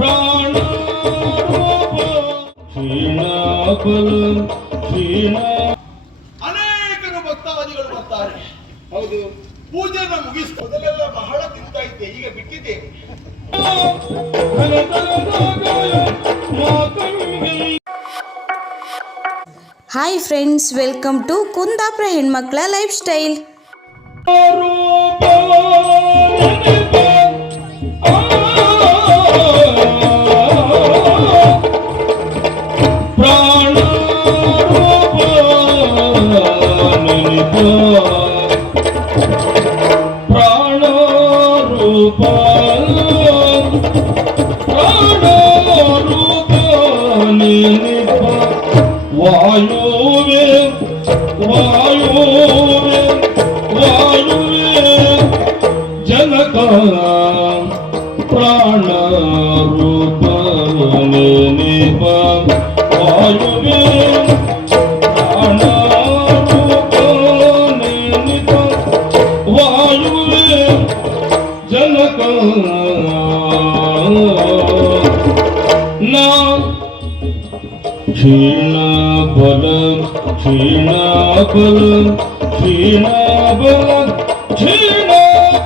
ಪ್ರಾಣ ಅನೇಕರು ಭಕ್ತಾದಿಗಳು ಬರ್ತಾರೆ. ಹೌದು, ಪೂಜೆನ ಮುಗಿಸ್ ಮೊದಲೆಲ್ಲ ಬಹಳ ತಿಂತಾ ಇದ್ದೆ, ಈಗ ಬಿಟ್ಟಿದ್ದೆ. Hi friends, welcome to Kundapura ಹೆಣ್ಮಕ್ಳ ಲೈಫ್ ಸ್ಟೈಲ್. ಪ್ರಾಣ ರೂಪ ವಾಯುವೆ ವಾಯುವೆ ವಾಯುವೆ ಜನಕ ಪ್ರಾಣ ರೂಪ ನಿಪ ವಾಯುವೆ ಪ್ರಾಣ ರೂಪ ನಿಪ ವಾಯುವೆ ಜನಕ ನಾ ಕ್ಷೀಣ ಬಲ ಕ್ಷೀಣ ಬಲ ಕ್ಷೀಣ ಬಲ ಕ್ಷೀಣ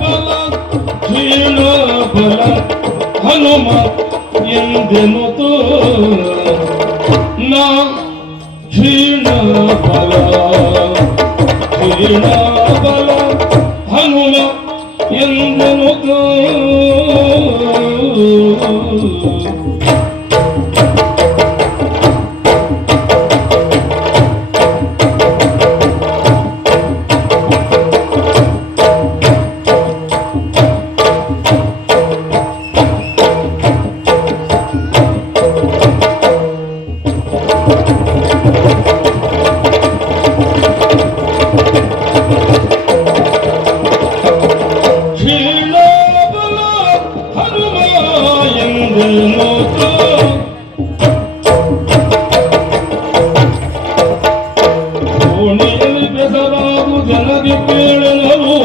ಬಲ ಕ್ಷೀಣ ಬಲ ಹನುಮ ಎಂದೆನುತು ನಾ ಕ್ಷೀಣ ಬಲ ಕ್ಷೀಣ ಬಲ ಹನುಮ ಎಂದೆನುತು ಕೋಣೆಯಲ್ಲಿ ಬೆಸರಾದು ಜನಗೆ ಕೇಳಲು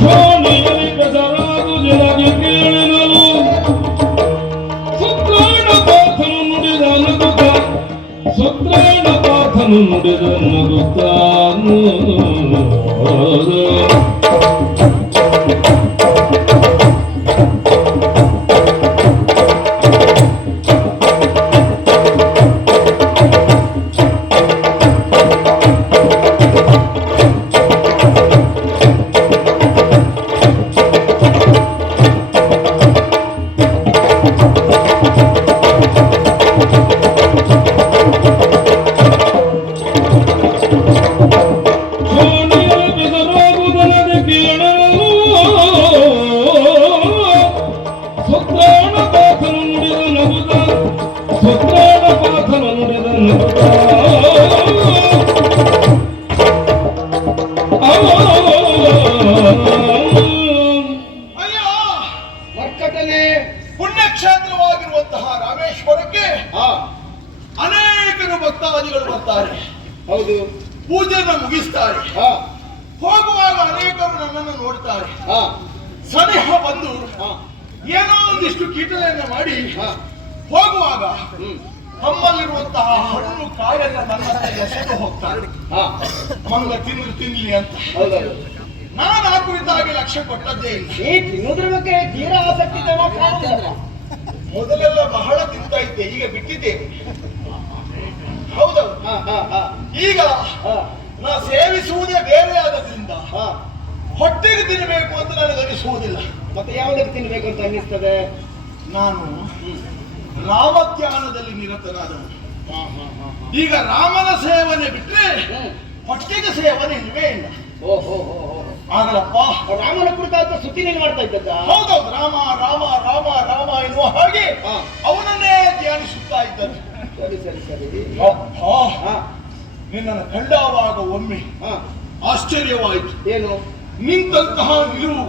ಕೋಣೆಯಲ್ಲಿ ಬೆಸರಾದು ಜನಗೆ ಕೇಳಲು ಸುತ್ರಾಣ ಪಾಥನು ನುಡಿದ ನಗುತ್ತ ಸುತ್ರಾಣ ಪಾಥನು ನುಡಿದ ನಗುತ್ತಾನು ಪುಣ್ಯಕ್ಷೇತ್ರವಾಗಿರುವಂತಹ ರಾಮೇಶ್ವರಕ್ಕೆ ಅನೇಕರು ಭಕ್ತಾದಿಗಳು ಬರ್ತಾರೆ. ಹೌದು, ಪೂಜೆನ ಮುಗಿಸ್ತಾರೆ. ಹೋಗುವಾಗ ಅನೇಕರು ನನ್ನನ್ನು ನೋಡ್ತಾರೆ. ಸನಿಹ ಬಂದು ಏನೋ ಒಂದಿಷ್ಟು ಕೀಟಲೆಯನ್ನು ಮಾಡಿ ಹೋಗುವಾಗ ನಮ್ಮಲ್ಲಿರುವಂತಹ ಹಣ್ಣು ಕಾಯೆಲ್ಲ ನನ್ನ ಎಸೆದು ಹೋಗ್ತಾರೆ. ಮಂಗ ತಿನ್ಲಿ ಅಂತ. ನಾನು ಆ ಕುರಿತಾಗಿ ಲಕ್ಷ್ಯ ಕೊಟ್ಟದ್ದೇ ಇಲ್ಲ. ತಿನ್ನೋದ್ರ ಬಗ್ಗೆ ತೀರಾ ಆಸಕ್ತಿ ಮೊದಲೆಲ್ಲ ಬಹಳ ತಿಂತಾ ಇದ್ದೆ, ಈಗ ಬಿಟ್ಟಿದ್ದೇನೆ. ಹೌದೌದು. ಈಗ ನಾ ಸೇವಿಸುವುದೇ ಬೇರೆ ಆದ್ರಿಂದ ಹೊಟ್ಟೆಗೆ ತಿನ್ನಬೇಕು ಅಂತ ನನಗೆ ಅನಿಸುವುದಿಲ್ಲ. ಮತ್ತೆ ಯಾವುದಕ್ಕೆ ತಿನ್ಬೇಕು ಅಂತ ಅನ್ನಿಸ್ತದೆ? ನಾನು ರಾಮಧ್ಯಾನದಲ್ಲಿ ನಿರತನಾದವನು. ಈಗ ರಾಮನ ಸೇವನೆ ಬಿಟ್ರೆ ಹೊಟ್ಟೆಗೆ ಸೇವನೆ ಇಲ್ವೇ ಇಲ್ಲ. ಆಗಲಪ್ಪ, ರಾಮನ ಕುರಿತಾದ ಸುದ್ದಿ ನೀನು ಮಾಡ್ತಾ ಇದ್ದದ್ದ? ಹೌದೌದು. ರಾಮ ರಾಮ ರಾಮ ರಾಮ ಎನ್ನುವ ಹಾಗೆ ಅವನನ್ನೇ ಧ್ಯಾನಿಸುತ್ತಾ ಇದ್ದರು. ಸರಿ ಸರಿ ಸರಿ. ನಿನ್ನನ್ನು ಕಂಡಾವಾಗ ಒಮ್ಮೆ ಆಶ್ಚರ್ಯವಾಯಿತು. ಏನು? ನಿಂತಹ ನಿಲುವು,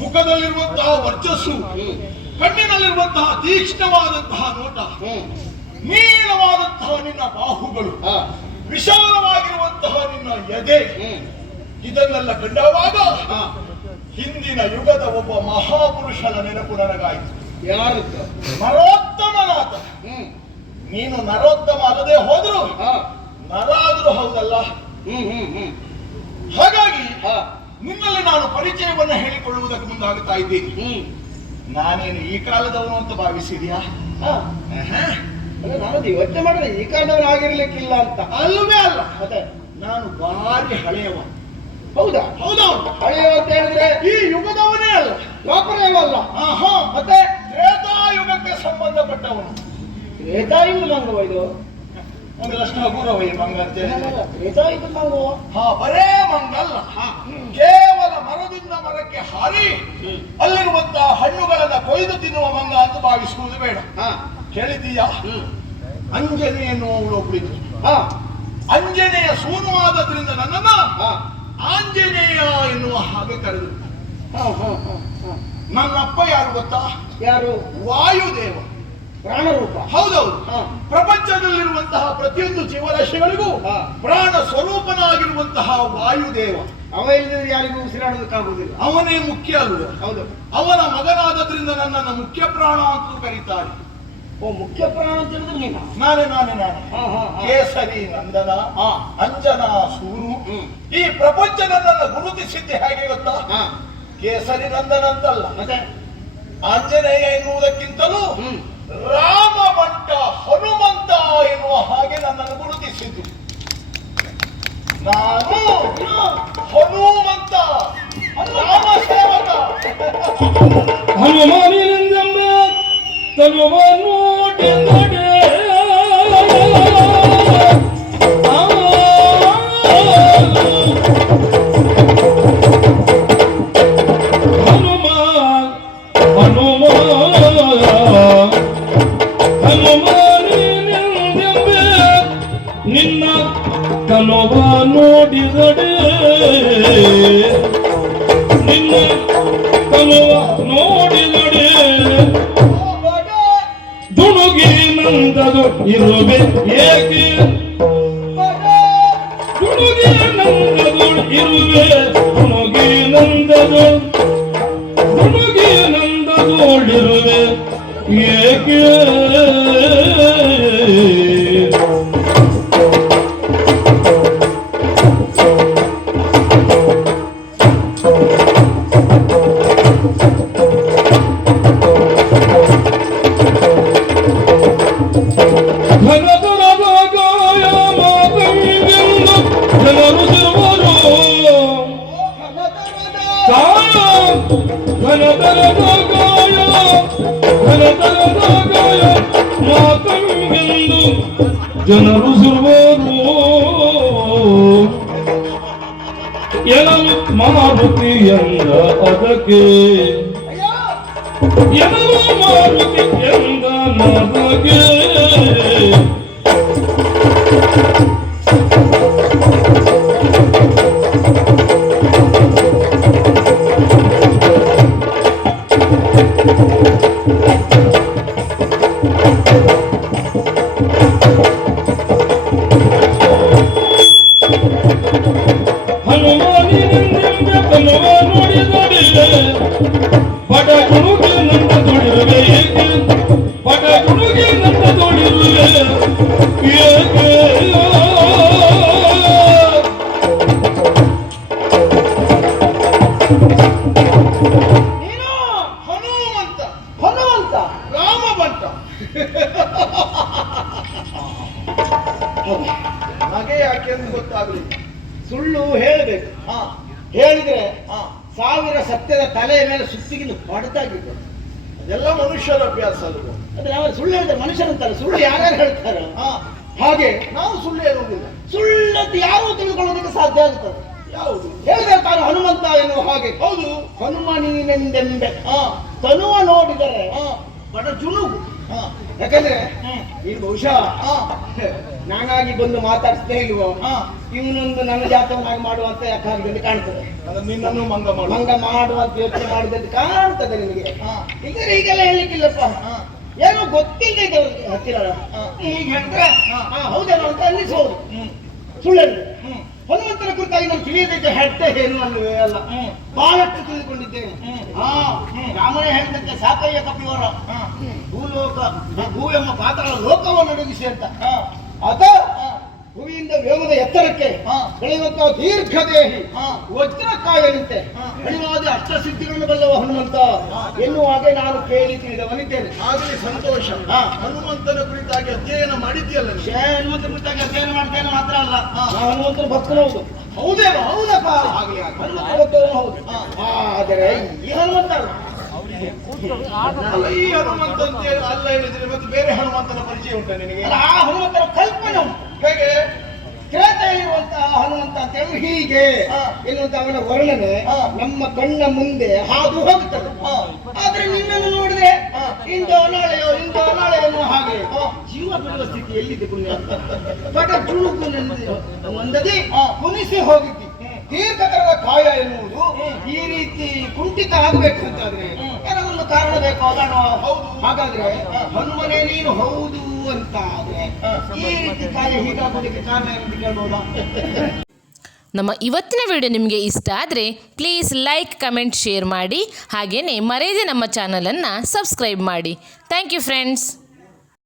ಮುಖದಲ್ಲಿರುವಂತಹ ವರ್ಚಸ್ಸು, ಕಣ್ಣಿನಲ್ಲಿರುವಂತಹ ತೀಕ್ಷ್ಣವಾದಂತಹ ನೋಟ, ನೀಳವಾದಂತಹ ನಿನ್ನ ಬಾಹುಗಳು, ವಿಶಾಲವಾಗಿರುವಂತಹ ನಿನ್ನ ಎದೆ, ಇದನ್ನೆಲ್ಲ ಕಂಡಾಗ ಹಿಂದಿನ ಯುಗದ ಒಬ್ಬ ಮಹಾಪುರುಷನ ನೆನಪು ನನಗಾಯಿತು. ಯಾರದ್ದು? ನರೋತ್ತಮನಾಥ. ನೀನು ನರೋತ್ತಮ ಅಲ್ಲದೆ ಹೋದ್ರು ಹಾ. ನರ ಆದ್ರೂ ಹೌದಲ್ಲ. ಹಾಗಾಗಿ ನಿನ್ನಲ್ಲಿ ನಾನು ಪರಿಚಯವನ್ನು ಹೇಳಿಕೊಳ್ಳುವುದಕ್ಕೆ ಮುಂದಾಗುತ್ತಾ ಇದ್ದೀನಿ. ನಾನೇನು ಈ ಕಾಲದವನು ಅಂತ ಭಾವಿಸಿದ್ಯಾ? ನಾನು ಯೋಚನೆ ಮಾಡಿದ್ರೆ ಈ ಕಾಲದವನು ಆಗಿರ್ಲಿಕ್ಕಿಲ್ಲ ಅಂತ. ಅಲ್ಲವೇ ಅಲ್ಲ, ಮತ್ತೆ ನಾನು ಭಾರಿ ಹಳೆಯವ. ಹೌದಾ? ಹೌದೌದು. ಹಳೆಯ ಅಂತ ಹೇಳಿದ್ರೆ ಈ ಯುಗದವನೇ ಅಲ್ಲ, ದ್ವಾಪರಯುಗ ಅಲ್ಲ. ಮತ್ತೆ ತ್ರೇತಾಯುಗಕ್ಕೆ ಸಂಬಂಧಪಟ್ಟವನು. ತ್ರೇತಾಯುಗದ ಮಂಗವ ಇದು? ಒಂದಷ್ಟು ಹಗುರವ ಈ ಮಂಗ ಅಂತ ಹೇಳಿದ್ರೆ. ತ್ರೇತಾಯುಗದ ಮಂಗವ? ಬರೇ ಮಂಗಲ್ಲ, ಕೇವಲ ಮರದಿಂದ ಮರಕ್ಕೆ ಹಾರಿ ಅಲ್ಲಿರುವಂತಹ ಹಣ್ಣುಗಳನ್ನ ಕೊಯ್ದು ತಿನ್ನುವ ಮಂಗ ಅಂತ ಭಾವಿಸುವುದು ಬೇಡ. ಕೇಳಿದ್ದೀಯಾ? ಅಂಜನೆ ಎನ್ನುವವಳು ಒಬ್ಬಳಿದ್ರು. ಅಂಜನೆಯ ಸೂನುವಾದದ್ರಿಂದ ನನ್ನನ್ನ ಆಂಜನೇಯ ಎನ್ನುವ ಹಾಗೆ ಕರೆದು. ನನ್ನಪ್ಪ ಯಾರು ಗೊತ್ತಾ? ಯಾರು? ವಾಯುದೇವ, ಪ್ರಾಣರೂಪ. ಹೌದೌದು. ಪ್ರಪಂಚದಲ್ಲಿರುವಂತಹ ಪ್ರತಿಯೊಂದು ಜೀವರಾಶಿಗಳಿಗೂ ಪ್ರಾಣ ಸ್ವರೂಪನಾಗಿರುವಂತಹ ವಾಯುದೇವ. ಅವ ಇಲ್ಲದ್ರೆ ಯಾರಿಗೂ ಉಸಿರಾಡೋದಕ್ಕಾಗುವುದಿಲ್ಲ. ಅವನೇ ಮುಖ್ಯ ಅಲ್ವ? ಹೌದು. ಅವನ ಮಗನಾದದ್ರಿಂದ ನನ್ನನ್ನು ಮುಖ್ಯ ಪ್ರಾಣ ಅಂತಲೂ ಕರೀತಾರೆ. ಓ, ಮುಖ್ಯ ಪ್ರಾಣ ಅಂತ ಹೇಳಿದ್ರೆ ನೀನು? ನಾನೇ ಕೇಸರಿ ನಂದನ, ಅಂಜನಾ ಸೂರು. ಈ ಪ್ರಪಂಚ ನನ್ನನ್ನು ಗುರುತಿಸಿದ್ದೆ ಹೇಗೆ ಗೊತ್ತಾ? ಕೇಸರಿ ನಂದನ ಅಂತಲ್ಲ, ಮತ್ತೆ ಆಂಜನೇಯ ಎನ್ನುವುದಕ್ಕಿಂತಲೂ ರಾಮಭಟ್ಟ ಹನುಮಂತ ಎನ್ನುವ ಹಾಗೆ ನನ್ನನ್ನು ಗುರುತಿಸಿದ್ದು. ನಾನು ಹನುಮಂತ, ರಾಮ ಸೇವಕ. ಹನುಮಾನಿನೆಂದೆಂಬ ತನುವ ನೋಡಿ ನಡೆ ಹನುಮ ಹನುಮ ಹನುಮಾನಿನೆಂದೆಂಬ ನಿನ್ನ ತನುವ ನೋಡಿದಡೆ ನಿನ್ನ ತನುವ ನೋಡಿದಡೆ ದುಣುಗಿ ನಂದದು ಇರುವೆ ಏಕೆ ದುಣುಗಿ ನಂದದು ಇರುವೆ ದುಣುಗಿ ನಂದದು ದುಣುಗಿ ನಂದದೋಳಿರುವೆ ಏಕೆ ಜನರು ಸುರುವರು ಎಲವು ಮಾರುತಿ ಎಂದ ಅದಕ್ಕೆ ಎಲವು ಮಾರುತಿ ಎಂದ ನದಗೆ ಹನುಮಾನಿನೆಂದೆಂಬ ತನುವ ನೋಡಿದಡೆ ಪಟ ಗುಣುಗಿ ನಂದದೊಳಿರುವೆ ಏಕೆ ಪಟ ಗುಣುಗಿ ನಂದದೊಳಿರುವೆ ಏಕೆ ನೀನು ಹನುಮಂತ, ಹನುಮಂತ, ರಾಮಭಟ್ಟ. ನಗೆ ಯಾಕೆ ಎಂದು ಗೊತ್ತಾಗಲಿಲ್ಲ. ಸುಳ್ಳು ಹೇಳಬೇಕು. ಹೇಳಿದ್ರೆ ಸಾವಿರ ಸತ್ಯದ ತಲೆಯ ಮೇಲೆ ಸುತ್ತಿಗಿಲು ಹೊಡೆದಾಗಿದೆ. ಅದೆಲ್ಲ ಮನುಷ್ಯರ ಅಭ್ಯಾಸ ಅಲ್ವ? ಅಂದ್ರೆ ಅವರು ಸುಳ್ಳು ಹೇಳಿದ್ರೆ ಮನುಷ್ಯರಂತಾರೆ, ಸುಳ್ಳು ಯಾರ್ಯಾರು ಹೇಳ್ತಾರೆ. ಹಾಗೆ ನಾವು ಸುಳ್ಳು ಹೇಳುವುದಿಲ್ಲ. ಸುಳ್ಳದ್ದು ಯಾವ ತಿಳ್ಕೊಳ್ಳೋದಕ್ಕೆ ಸಾಧ್ಯ ಆಗುತ್ತದೆ? ಯಾವುದು? ಹೇಳಿದ್ರೆ ತಾನು ಹನುಮಂತ ಎನ್ನುವ ಹಾಗೆ. ಹೌದು. ಹನುಮನಿನೆಂದೆಂಬೆ ತನುವ ನೋಡಿದರೆ ಬಡ ಜುಣುಗು. ಯಾಕಂದ್ರೆ ನೀನು ಬಹುಶಃ ನಾನಾಗಿ ಬಂದು ಮಾತಾಡಿಸ್ತೇ ಇಲ್ವೋ, ಇವನೊಂದು ನನ್ನ ಜಾತವನ್ನಾಗಿ ಮಾಡುವಂತ ಯಾಕಾಗದಲ್ಲಿ ಕಾಣ್ತದೆ. ನಿನ್ನನ್ನು ಮಂಗ ಮಾಡು, ಮಂಗ ಮಾಡುವಂತ ಯೋಚನೆ ಮಾಡಿದ್ದು ಕಾಣ್ತದೆ ನಿನಗೆ. ಹೀಗೆಲ್ಲ ಹೇಳಿಕ್ಕಿಲ್ಲಪ್ಪ. ಏನೋ ಗೊತ್ತಿಲ್ಲದೆ ಇದ್ದವ್ರಿಗೆ ಹತ್ತಿರ ಹೀಗೆ ಹೇಳಿದ್ರೆ ಹೌದೇನೋ ಅಂತ ಅನ್ನಿಸಬಹುದು. ಸುಳ್ಳು ಹೇಳಿದ್ರೆ ಹನುಮಂತನ ಕುರಿತಾಗಿ ನಾನು ತಿಳಿಯದಿದ್ದ ಹೆಡ್ಡೆ ಏನು ಅನ್ನುವೆ ಅಲ್ಲ ಬಹಳಷ್ಟು ತಿಳಿದುಕೊಂಡಿದ್ದೇನೆ. ರಾಮನೇ ಹೇಳಿದಂತೆ ಸಾಕಯ್ಯ ಕಪಿವರ ಭೂಲೋಕ ಭೂ ಎಂಬ ಪಾತ್ರಗಳ ಲೋಕವನ್ನು ನಡುಗಿಸಿ ಅಂತ. ಅದ ಭೂಮಿಯಿಂದ ವ್ಯೋಮದ ಎತ್ತರಕ್ಕೆ ಬೆಳೆಯುವಂತಹ ದೀರ್ಘದೇಹಿ ವಜ್ರಕಾಯನಂತೆ ಬೆಳೆಯುವಾದ ಅಷ್ಟಸಿದ್ಧಿಗಳನ್ನು ಬಲ್ಲವ ಹನುಮಂತ ಎನ್ನುವ ಹಾಗೆ ನಾನು ಕೇಳಿ ತಿಳಿದವನಿದ್ದೇನೆ. ಆಗಲಿ ಸಂತೋಷ. ಹನುಮಂತನ ಕುರಿತಾಗಿ ಅಧ್ಯಯನ ಮಾಡಿದ್ಯಲ್ಲ ನೀನು? ಹನುಮಂತನ ಕುರಿತಾಗಿ ಅಧ್ಯಯನ ಮಾಡ್ತೇನೆ ಮಾತ್ರ ಅಲ್ಲ, ಹನುಮಂತನ ಭಕ್ತನು ಹೌದು. ಹೌದೇನೋ? ಹೌದಪ್ಪ, ಹನುಮಂತ ಭಕ್ತನು ಹೌದು. ಆದರೆ ಈ ಹನುಮಂತ ಅಲ್ಲ, ಈ ಹನುಮಂತ ಅಂತ ಅಲ್ಲ ಹೇಳಿದ್ರೆ ಮತ್ತೆ ಬೇರೆ ಹನುಮಂತನ ಪರಿಚಯ ಉಂಟಾ ನಿನಗೆ? ಅಲ್ಲ, ಆ ಹನುಮಂತನ ಕಲ್ಪನೆ ಉಂಟು. ಹೇಗೆ? ಕೇಳ್ತಾ ಇರುವಂತಹ ಹನುಮಂತ ಅಂತ ಹೇಳಿ ಹೀಗೆ ಎನ್ನುವಂತ ಅವನ ವರ್ಣನೆ ನಮ್ಮ ಕಣ್ಣ ಮುಂದೆ ಹಾದು ಹೋಗುತ್ತದೆ. ಆದ್ರೆ ನಿನ್ನನ್ನು ನೋಡಿದ್ರೆ ಇಂದೋ ನಾಳೆಯೋ ಎನ್ನುವ ಹಾಗೆ ಜೀವ ಬಿಡುವ ಸ್ಥಿತಿ ಎಲ್ಲಿದೆ ಪುಣ್ಯ? ಬಟ ಚುಳುಕು ಒಂದದಿ ಕುಣಿಸಿ ಹೋಗಿದ್ದಿ. ದೀರ್ಘತರದ ಕಾಯ ಎನ್ನುವುದು ಈ ರೀತಿ ಕುಂಠಿತ ಆಗಬೇಕು ಅಂತಾದ್ರೆ ಏನೋ ಒಂದು ಕಾರಣ ಬೇಕು. ಹಾಗಾದ್ರೆ ಹನುಮನೇ ನೀನು ಹೌದು ಅಂತ ಆದ್ರೆ ಈ ರೀತಿ ಕಾಯ ಹೀಗಾಗೋದಕ್ಕೆ ಕಾರಣ ಎಂದು ಕೇಳ್ಬೋದಾ? ನಮ್ಮ ಇವತ್ತಿನ ವಿಡಿಯೋ ನಿಮಗೆ ಇಷ್ಟ ಆದರೆ ಪ್ಲೀಸ್ ಲೈಕ್ ಕಮೆಂಟ್ ಶೇರ್ ಮಾಡಿ, ಹಾಗೆಯೇ ಮರೆಯದೆ ನಮ್ಮ ಚಾನಲನ್ನು ಸಬ್ಸ್ಕ್ರೈಬ್ ಮಾಡಿ. Thank you friends.